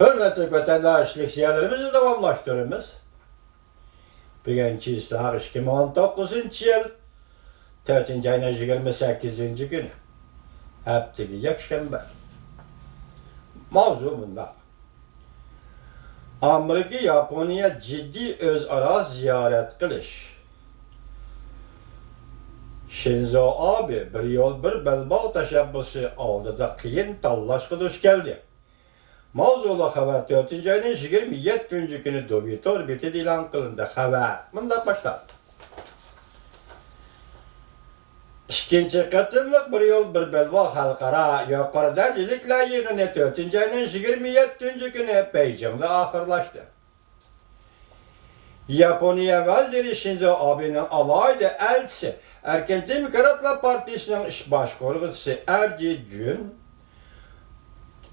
Hürmetli vatandaşlık ziyaretimizi devamlaştırırız. Bugünkü istihar 2019 yıl 4. ayın 28. günü. Hepteki yakşembe. Mavzu bunda. Amerika Yaponiya ciddi özara ziyaret kılış. Shinzo Abe bir yol bir belbağ teşebbüsü aldı da kıyın tallaş kılıç geldi. Mavzula haber 4. ayının 27. günü Dobitor bitid ilan kılındı. Haber bundan başlar. İkinci katımlık bir yol bir belva halkara yukarıda cilikla yığını 4. ayının 27. günü Beijing'de ahırlaştı. Japonya Vaziri Shinzo Abe'nin alayda elçisi Erken Demokratlar Partisi'nin iş başkorkutusu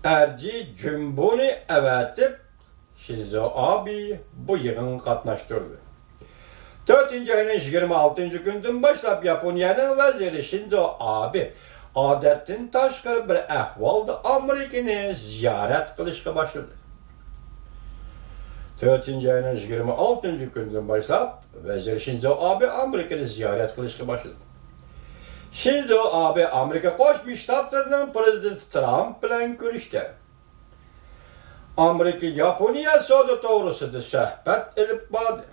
Erci Cümbuni evetip Shinzo Abe bu yığın katnaştırdı. 4. ayının 26. günden başlap Japonya'nın vaziri Shinzo Abe adetin taşkır bir ahvalda Amerika'nı ziyaret kılışka başladı. 4. ayının 26. günden başlap Vezir Shinzo Abe Amerika'nı ziyaret kılışka başladı. Shinzo Abe Amerika Koşmuş Ştatlarının Prezidenti Trump bilen görüştü. Amerika Japonya soğudu doğrusu da sohbet edip vardı.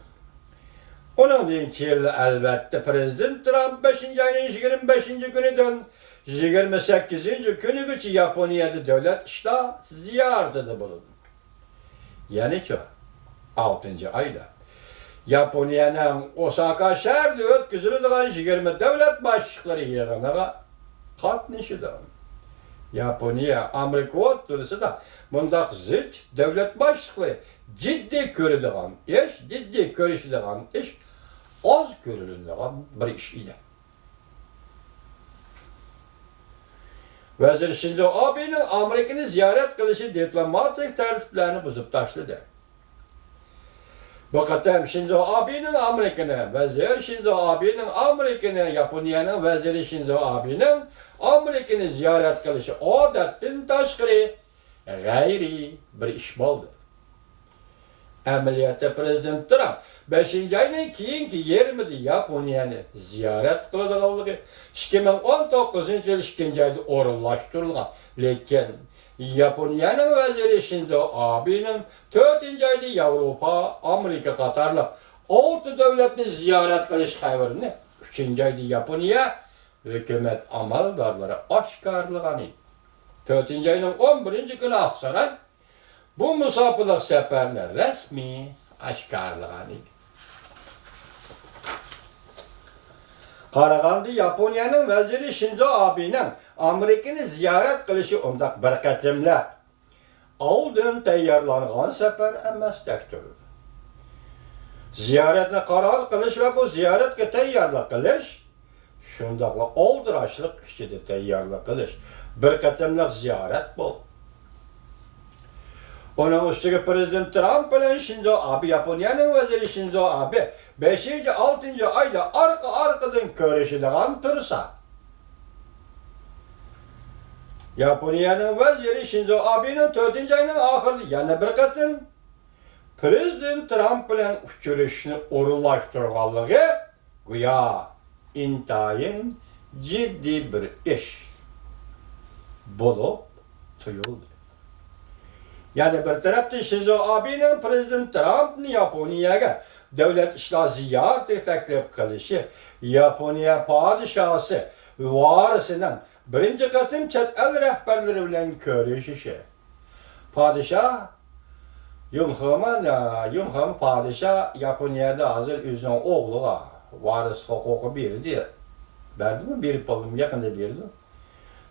Onun için elbette Prezident Trump 5. ayının 25. günüden 28. günü geçi Japonya'da devlet iştah ziyaretinde bulundu. Yani ki 6. ayda Japonya'nın Osaka şehirde ötküzülülen 20 devlet başlıkları yığınına katmıştı. Japonya, Amerika oturusu da bundak zıt devlet başlıkları ciddi görülen iş, az görülen bir iş idi. Vezir Shinzo Abe'nin Amerika'nı ziyaret kılışı diplomatik tertiplerini bozup taşladı. Bu kadar Shinzo Abe'nin Amerika'nı, Vezir Shinzo Abe'nin Amerika'nı, Japonya'nın Veziri Shinzo Abe'nin Amerika'nı ziyaret kılışı adetin taşkırı gayri bir iş oldu. Ameliyatı Prezident Trump 5. ayının keyinki 20'de Japonya'nı ziyaret kılıdığalığı 2019 yıl 2. ayda orunlaştırılgan. Lekin Japonya'nın veziri Shinzo Abe'nin 4. ayda Avrupa, Amerika Katarlı 6 devletini ziyaret kılış haberini 3. ayda Japonya hükümet amaldarları aşkarlıgan idi. 4. ayının 11. günü aksaran bu musafirlik seferler resmi aşkarlıgan idi. Qaraganda Japonya'nın veziri Shinzo Abe'nin Amerika'nı ziyaret kılışı ondak bir qatimle oldin tayyorlangan sefer emas tektir. Ziyaretni qaror qilish ve bu ziyaretga tayyorlik qilish shundaqla oldiraşlik ichida tayyorlik qilish bir qatimlik ziyaret bu. Onun üstüge Prezident Trump bilen Shinzo Abe, Japonya'nın veziri Shinzo Abe 5. 6. ayda arkadan görüşülen tursa. Japonya'nın veziri Shinzo Abe'nin 4. ayının ahırında yana bir katın Prezident Trump bilen uçuruşunu orunlaştırganlığı güya intayın ciddi bir iş bulup tuyuldu. Yani bir taraftan Shinzo Abe'nin Prezident Trump'ın Japonya'ya devlet işler ziyareti teklif kılışı, Japonya padişahı varisinden birinci katım çet el rehberleri bilen görüşüşü. Padişah, Yunhan padişah Japonya'da hazır üzerine oğluğa varis hukuku verdi mi? Bir balım yakında verdi.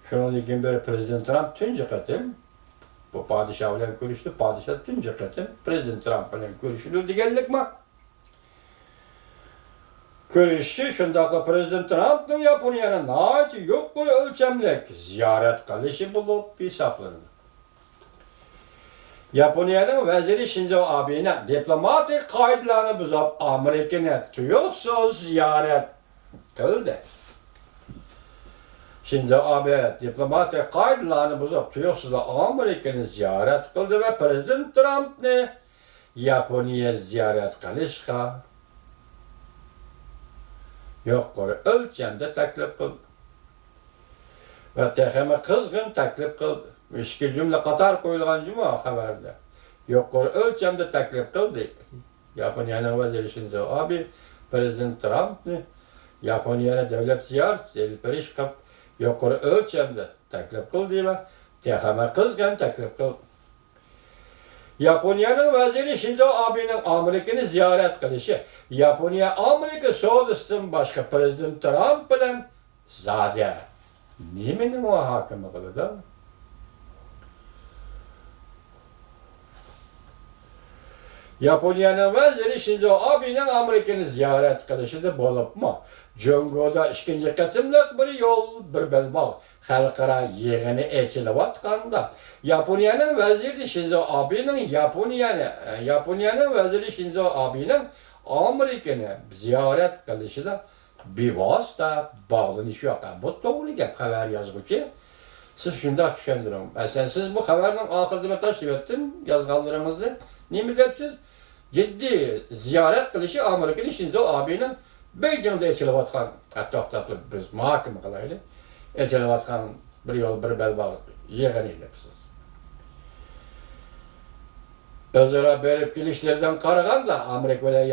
Şunun için bir Prezident Trump tünce katım bu padişah ile görüştü. Padişah tünce katım Prezident Trump ile görüşülür diyenlik mi? Görüşü şundakla Prezident Trump'ın Japonya'nın naati yok bu ölçemlik ziyaret kılışı bulup hesaplanır. Japonya'nın veziri Shinzo Abe'nin diplomatik kayıtlarını bozup Amerika'nı tuyuksuz ziyaret kıldı. Shinzo Abe diplomatik kayıtlarını bozup tuyuksuzda Amerika'nı ziyaret kıldı ve Prezident Trump'ni Japonya'ya ziyaret kılışka yukarı ölçemde teklif kıldı. Ve teheme kızgın teklif kıldı. İşki cümle Katar koyulgan cuma haberde. Yukarı ölçemde teklif kıldı. Japonya'nın veziri Shinzo Abe Prezident Trump'ni Japonya'ya devlet ziyaret edilip yukarı ölçemde teklif kıldı ve teheme kızgın teklif kıldı. Japonya'nın veziri Shinzo Abe'nin Amerika'nı ziyaret kılışı, Japonya Amerika soğudustan başka Prezident Trump bilen zade nimenin muhakeme kılıdı? Japonya'nın veziri Shinzo Abe'nin Amerika'nı ziyaret kılışı da bolup mu? Jongo'da ikinci katımlık bir yol, bir belbal. Halkara yığını elçilip atqanda. Japonya'nın veziri Shinzo Abe'nin Japonya'nın veziri Shinzo Abe'nin Amerika'nı ziyaret kılışı da bir vasıta bağlanışı yok. Bu doğru gap haber yazgıcı. Siz şunda düşündürün. Mesela siz bu haberden ahırda taşıp ettin yazganlarınızda. Ne mi dersiz? Ciddi ziyaret kılışı Amerika'nın Shinzo Abe'nin Beijing'de elçilip atqan. Hatta biz muhakeme kılaylı. Elçilip atqan bir yol, bir belbağ yığını eylepsiz. Özara berip kilişlerden qaraganda Amerika ve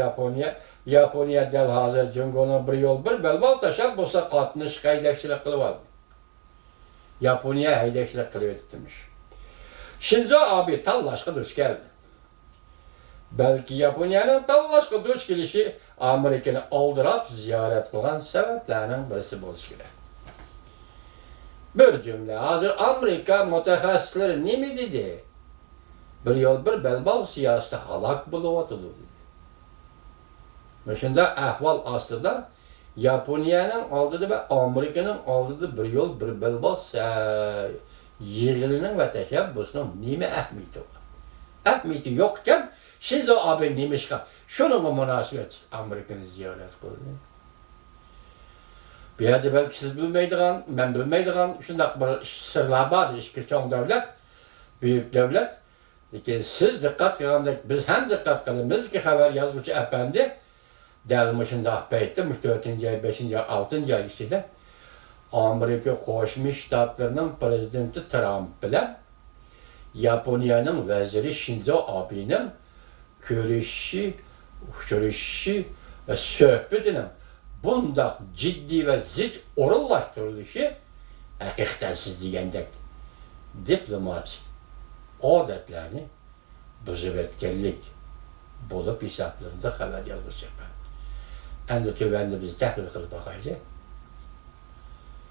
Japonya del hazır Jungo'nun bir yol, bir belbağ taşap bolsa qatnış haydakçılık kılıp aldı. Japonya haydakçılık kılıp ettirmiş. Shinzo Abe tallaşqa duç geldi. Belki Japonya'nın tallaşqa duç gelişi Amerika'nı aldırıp ziyaret kılan sebeplerinin birisi buluş gerek. Bir cümle, hazır Amerika mütehassisleri ne mi dedi? Bir yol, bir belbal siyaseti halak buluvatıdı. Mesela ahval aslında Japonya'nın aldığı ve Amerika'nın aldığı bir yol, bir belbal yığılının ve teşebbüsünün nime ehmiyeti var. Ehmiyeti yokken Shinzo Abe nimişka şunun münasebet Amerika'nı ziyaret kıldı. Bir yerde belki siz bilmeydiğin, ben bilmeydiğin şundak bir sırlar vardı, işki çoğun devlet, büyük devlet. Lakin siz dikkat kılındık, biz hem dikkat kılınız ki haber yazgıcı efendi, delmişinde ahbeytti, 4. ay, 5. ay, 6. ay içinde, Amerika Koşmuş Ştatlarının Prezidenti Trump bilen, Japonya'nın veziri Shinzo Abe'nin görüşü ve söhbetinin bundak ciddi ve zıç orullaştırılışı hakikaten siz diyendek diplomat adetlerini buzuvvetkellik bulup hesaplarında haber yazmış yapar. En de tüvenli biz tehlil kılıp bakaydı.